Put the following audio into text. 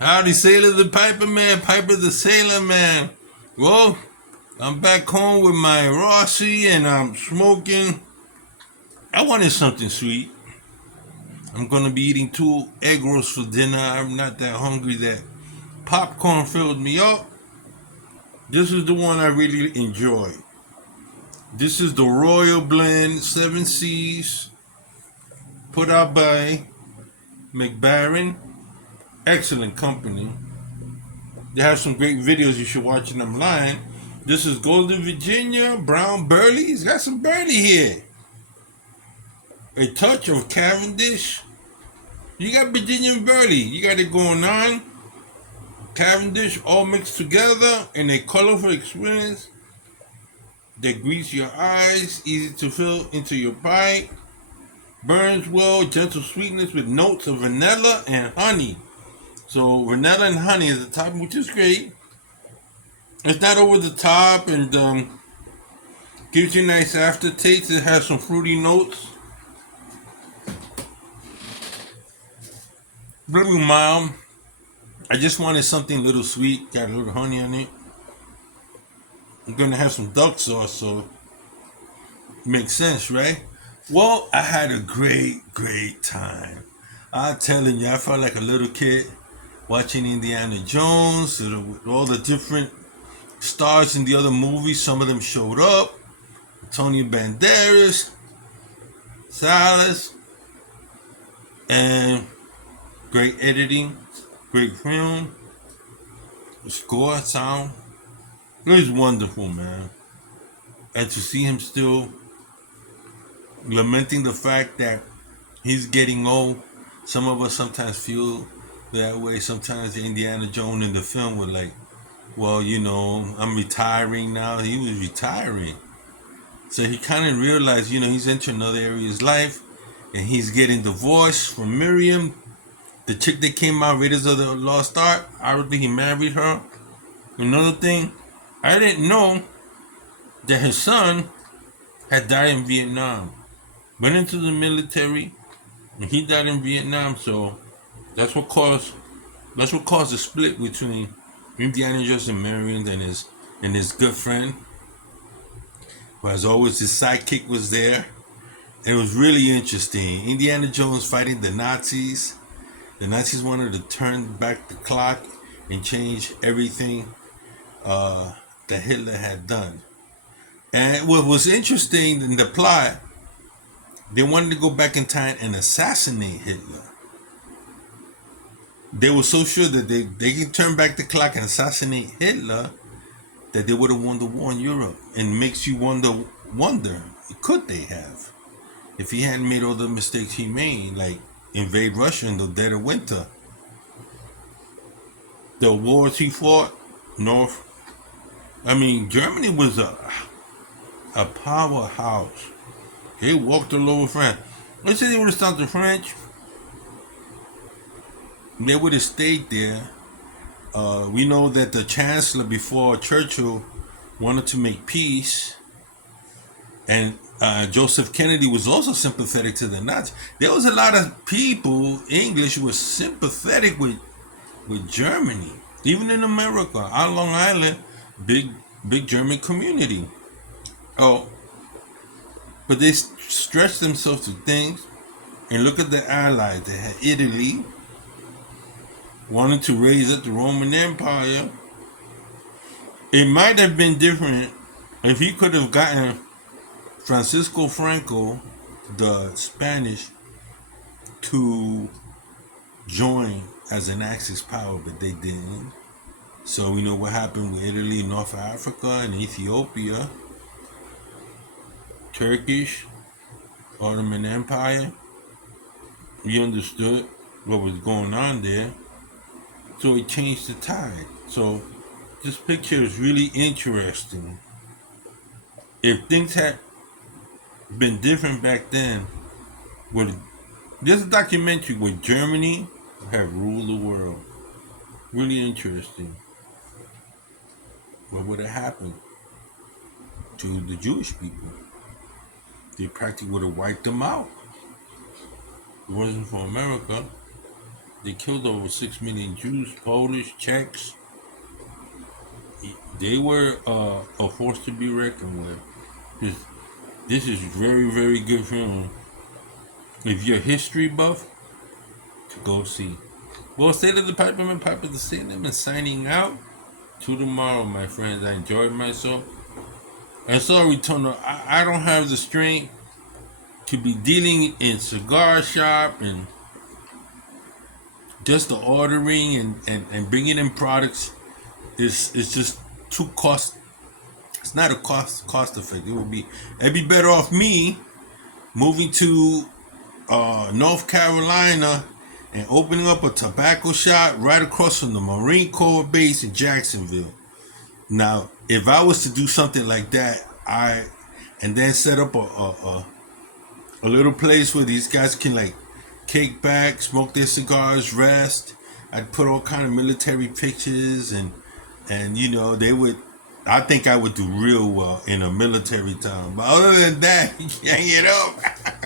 Howdy, Sailor the Piper Man, Piper the Sailor Man. Well, I'm back home with my Rossi and I'm smoking. I wanted something sweet. I'm gonna be eating 2 egg rolls for dinner. I'm not that hungry. That popcorn filled me up. This is the one I really enjoy. This is the Royal Blend 7 Seas, put out by McBaron. Excellent company. They have some great videos you should watch them live. This is Golden Virginia, Brown Burley. He's got some Burley here. A touch of Cavendish. You got Virginia Burley. You got it going on. Cavendish all mixed together in a colorful experience that greets your eyes, easy to fill into your pipe. Burns well, gentle sweetness with notes of vanilla and honey. So vanilla and honey is the top, which is great. It's not over the top and gives you a nice aftertaste. It has some fruity notes. Really mild. I just wanted something a little sweet. Got a little honey on it. I'm gonna have some duck sauce, so it makes sense, right? Well, I had a great time. I'm telling you, I felt like a little kid watching Indiana Jones with all the different stars in the other movies. Some of them showed up. Antonio Banderas, Salas, and great editing, great film, the score, sound. It was wonderful, man. And to see him still lamenting the fact that he's getting old. Some of us sometimes feel that way. Sometimes the Indiana Jones in the film were like, well, I'm retiring now. He was retiring. So he kind of realized, he's entering another area of his life and he's getting divorced from Miriam, the chick that came out, Raiders of the Lost Ark. I don't think he married her. Another thing, I didn't know that his son had died in Vietnam. Went into the military and he died in Vietnam, so that's what caused the split between Indiana Jones and Marion and his good friend. But as always, his sidekick was there. It was really interesting. Indiana Jones fighting the Nazis. The Nazis wanted to turn back the clock and change everything that Hitler had done. And what was interesting in the plot, they wanted to go back in time and assassinate Hitler. They were so sure that they could turn back the clock and assassinate Hitler that they would have won the war in Europe. And makes you wonder, could they have? If he hadn't made all the mistakes he made, like invade Russia in the dead of winter. The wars he fought, Germany was a powerhouse. They walked all over France. Let's say they would have stopped the French. They would have stayed there. We know that the Chancellor before Churchill wanted to make peace. And Joseph Kennedy was also sympathetic to the Nazis. There was a lot of people, English, who were sympathetic with Germany. Even in America, on Long Island, big German community. Oh, but they stretched themselves to things. And look at the allies. They had Italy, wanted to raise up the Roman Empire. It might have been different if he could have gotten Francisco Franco, the Spanish, to join as an Axis power, but they didn't. So we know what happened with Italy, North Africa, and Ethiopia. Turkish, Ottoman Empire. We understood what was going on there. So it changed the tide. So this picture is really interesting. If things had been different back then, there's a documentary where Germany had ruled the world. Really interesting. What would have happened to the Jewish people? They practically would have wiped them out. If it wasn't for America. They killed over 6 million Jews, Polish, Czechs. They were a force to be reckoned with. This, this is very, very good film. If you're a history buff, to go see. Well, State of the Piperman, Piper the Cinnamon, signing out. To tomorrow, my friends. I enjoyed myself. And sorry, Tono, I don't have the strength to be dealing in cigar shop and just the ordering and bringing in products is just too cost. It's not a cost effect. It'd be better off me moving to North Carolina and opening up a tobacco shop right across from the Marine Corps base in Jacksonville. Now, if I was to do something like that, and then set up a little place where these guys can like kick back, smoke their cigars, rest. I'd put all kind of military pictures and you know they would. I think I would do real well in a military town. But other than that, you can't get up.